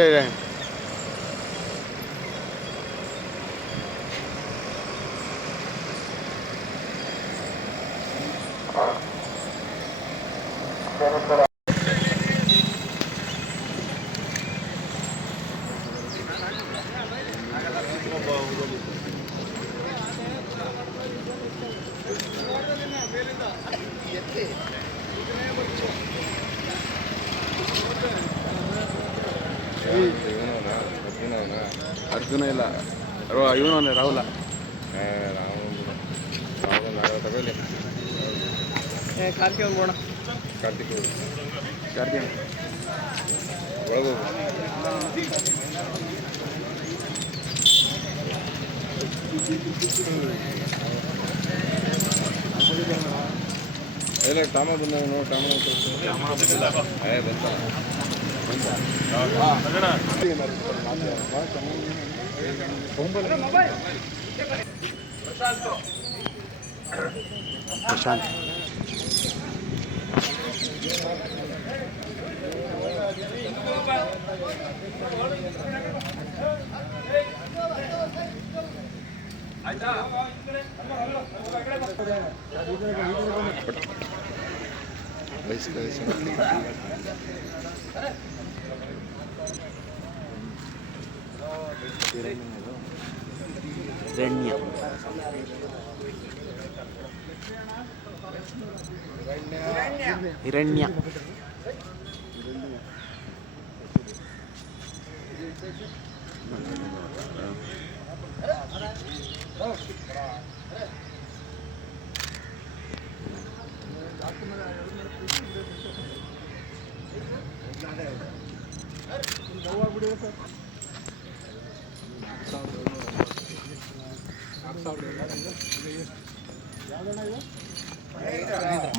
ಇದೆ ಅರ್ಜುನ ಇಲ್ಲ ಇವನು ರಾಹುಲ ತಗೊಳ್ಳಿ ಕಾರ್ತಿಕ್ ಹೋಗೋಣ ಕಾರ್ತಿಕ್ ಒಳಗೋಗು ಎಲ್ಲ ಟಾಮ ಬಂದ ಟಾಮ ಪ್ರಶಾಂತ್ ಹಿರಣ್ಯ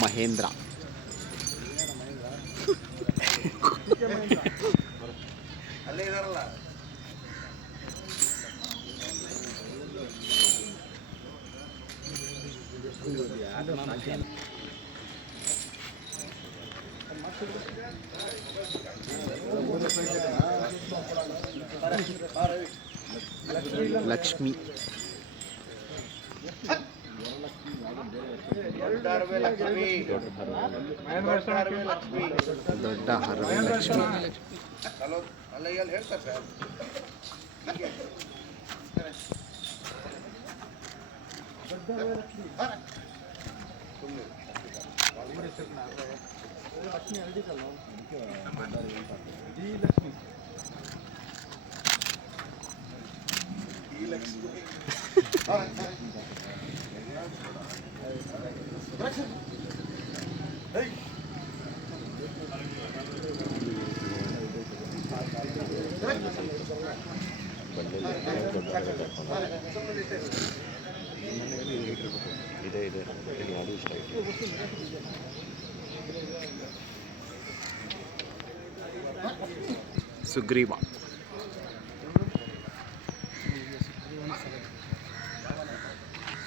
ಮಹೇಂದ್ರ ಅಲ್ಲೇ ಇದಾರಲ್ಲ ಲಕ್ಷ್ಮಿ ದೊಡ್ಡ ಹರವೆ ಲಕ್ಷ್ಮಿ ಹೇಳ್ತಾರೆ ಸರ್ ಇದೆ ಯಾವುದು ಇಷ್ಟ ಸುಗ್ರೀವ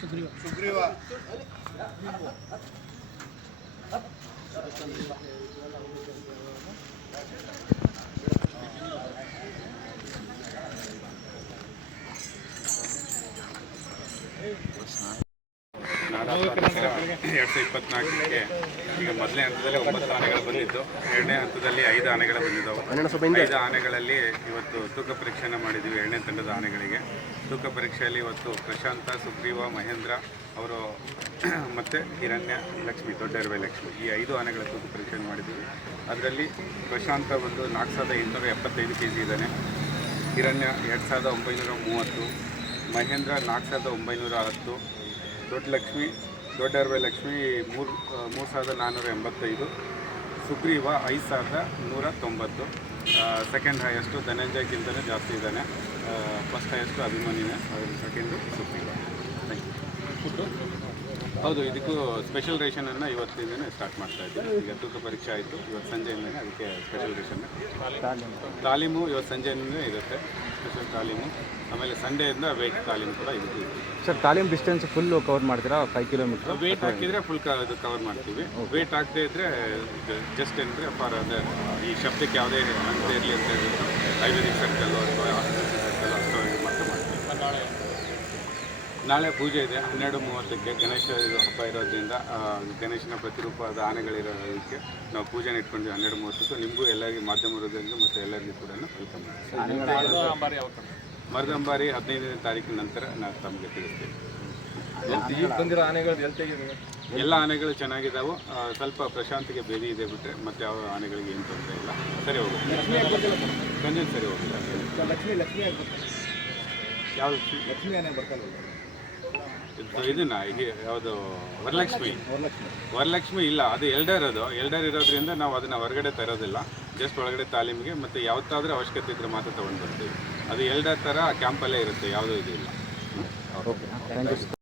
ಸುಗ್ರೀವ ನಾಡಹಬ್ಬ 2024ಕ್ಕೆ ಈಗ ಮೊದಲನೇ ಹಂತದಲ್ಲಿ 9 ಆನೆಗಳು ಬಂದಿದ್ದು, ಎರಡನೇ ಹಂತದಲ್ಲಿ 5 ಆನೆಗಳು ಬಂದಿದ್ದವು. 5 ಆನೆಗಳಲ್ಲಿ ಇವತ್ತು ತೂಕ ಪರೀಕ್ಷೆಯನ್ನು ಮಾಡಿದ್ದೀವಿ. ಎರಡನೇ ತಂಡದ ಆನೆಗಳಿಗೆ ತೂಕ ಪರೀಕ್ಷೆಯಲ್ಲಿ ಇವತ್ತು ಪ್ರಶಾಂತ, ಸುಗ್ರೀವ, ಮಹೇಂದ್ರ ಅವರು ಮತ್ತು ಹಿರಣ್ಯ, ಲಕ್ಷ್ಮಿ, ದೊಡ್ಡ ಇರುವೆ ಲಕ್ಷ್ಮಿ, ಈ 5 ಆನೆಗಳ ತೂಕ ಪರೀಕ್ಷೆಯನ್ನು ಮಾಡಿದ್ದೀವಿ. ಅದರಲ್ಲಿ ಪ್ರಶಾಂತ ಒಂದು 4875 kg ಇದ್ದಾನೆ. ಹಿರಣ್ಯ 2930, ಮಹೇಂದ್ರ 4910, ದೊಡ್ಡ ಅರವೆ ಲಕ್ಷ್ಮಿ 3485, ಸುಗ್ರೀವ 5190. ಸೆಕೆಂಡ್ ಹೈಯೆಸ್ಟು ಧನಂಜಯಕ್ಕಿಂತಲೇ ಜಾಸ್ತಿ ಇದ್ದಾನೆ. ಫಸ್ಟ್ ಹೈಯೆಸ್ಟು ಅಭಿಮನ್ಯುನೇ, ಸೆಕೆಂಡು ಸುಗ್ರೀವ. Thank you. ಹೌದು, ಇದಕ್ಕೂ ಸ್ಪೆಷಲ್ ರೇಷನನ್ನು ಇವತ್ತಿಂದನೇ ಸ್ಟಾರ್ಟ್ ಮಾಡ್ತಾ ಇದ್ದೀವಿ. ಈಗ ತೂಕ ಪರೀಕ್ಷೆ ಆಯಿತು, ಇವತ್ತು ಸಂಜೆಯಿಂದನೇ ಅದಕ್ಕೆ ಸ್ಪೆಷಲ್ ರೇಷನ್. ತಾಲೀಮು ಇವತ್ತು ಸಂಜೆಯಿಂದನೇ ಇರುತ್ತೆ, ಸ್ಪೆಷಲ್ ತಾಲೀಮು. ಆಮೇಲೆ ಸಂಡೇಯಿಂದ ವೆಯ್ಟ್ ತಾಲೀಮು ಕೂಡ ಇದಕ್ಕೂ ಇದೆ. ಸರ್ ತಾಲೀಮ್ ಡಿಸ್ಟೆನ್ಸ್ ಫುಲ್ಲು ಕವರ್ ಮಾಡ್ತೀರಾ? 5 ಕಿಲೋಮೀಟ್ರ್ ವೇಟ್ ಹಾಕಿದರೆ ಫುಲ್ ಇದು ಕವರ್ ಮಾಡ್ತೀವಿ. ವೇಟ್ ಹಾಕದೇ ಇದ್ದರೆ ಇದು ಜಸ್ಟ್ ಅಂದರೆ ಫಾರ್ ಅದೇ ಈ ಶಬ್ದಕ್ಕೆ ಯಾವುದೇ ಅಂತ ಇರಲಿ ಅಂತ ಹೇಳ್ಬಿಟ್ಟು ಆಯುರ್ವೇದಿಕ್ ಸರ್ಕಲ್ಲು ಅಥವಾ ಆಸ್ಪತ್ರೆ ಸರ್ಕಲ್ಲು ಅಷ್ಟು ಇದು ಮಾತ್ರ ಮಾಡ್ತೀವಿ. ನಾಳೆ ಪೂಜೆ ಇದೆ 12:30ಕ್ಕೆ. ಗಣೇಶ ಹಬ್ಬ ಇರೋದ್ರಿಂದ ಗಣೇಶನ ಪ್ರತಿರೂಪದ ಆನೆಗಳಿರೋದಕ್ಕೆ ನಾವು ಪೂಜೆನ ಇಟ್ಕೊಂಡ್ವಿ 12:30ಕ್ಕೂ. ನಿಮಗೂ ಎಲ್ಲರಿಗೂ ಮಾಧ್ಯಮದವರಿಗೆ ಮತ್ತು ಎಲ್ಲರಿಗೂ ಕೂಡ ವೆಲ್ಕಮ್ ಮಾಡ್ತೀವಿ. ಮರದಂಬಾರಿ 15ನೇ ತಾರೀಕಿನ ನಂತರ ನಾವು ತಮಗೆ ತಿಳಿಸ್ತೀವಿ. ಎಲ್ಲ ಆನೆಗಳು ಚೆನ್ನಾಗಿದ್ದಾವೆ. ಸ್ವಲ್ಪ ಪ್ರಶಾಂತಿಗೆ ಬೇದಿ ಇದೆ ಬಿಟ್ಟರೆ ಮತ್ತೆ ಯಾವ ಆನೆಗಳಿಗೆ ಏನು ತೊಂದರೆ ಇಲ್ಲ, ಸರಿ ಹೋಗುತ್ತೆ. ಸಂಜೆ ಸರಿ ಹೋಗಿಲ್ಲ. ಯಾವ ಲಕ್ಷ್ಮಿ ಆನೆ ಬರ್ತಾಯಿಲ್ಲ ಇದನ್ನ ಈಗ ಯಾವುದು ವರಲಕ್ಷ್ಮಿ ಇಲ್ಲ, ಅದು ಎಲ್ಡರ್ ಇರೋದ್ರಿಂದ ನಾವು ಅದನ್ನು ಹೊರಗಡೆ ತರೋದಿಲ್ಲ. ಜಸ್ಟ್ ಒಳಗಡೆ ತಾಲೀಮಿಗೆ ಮತ್ತು ಯಾವತ್ತಾದರೂ ಅವಶ್ಯಕತೆ ಇದ್ದರೆ ಮಾತ್ರ ತೊಗೊಂಡು ಬರ್ತೀವಿ. ಅದು ಎಲ್ಡರ್ ಥರ ಕ್ಯಾಂಪಲ್ಲೇ ಇರುತ್ತೆ, ಯಾವುದೂ ಇದು ಇಲ್ಲ. Okay, thank you.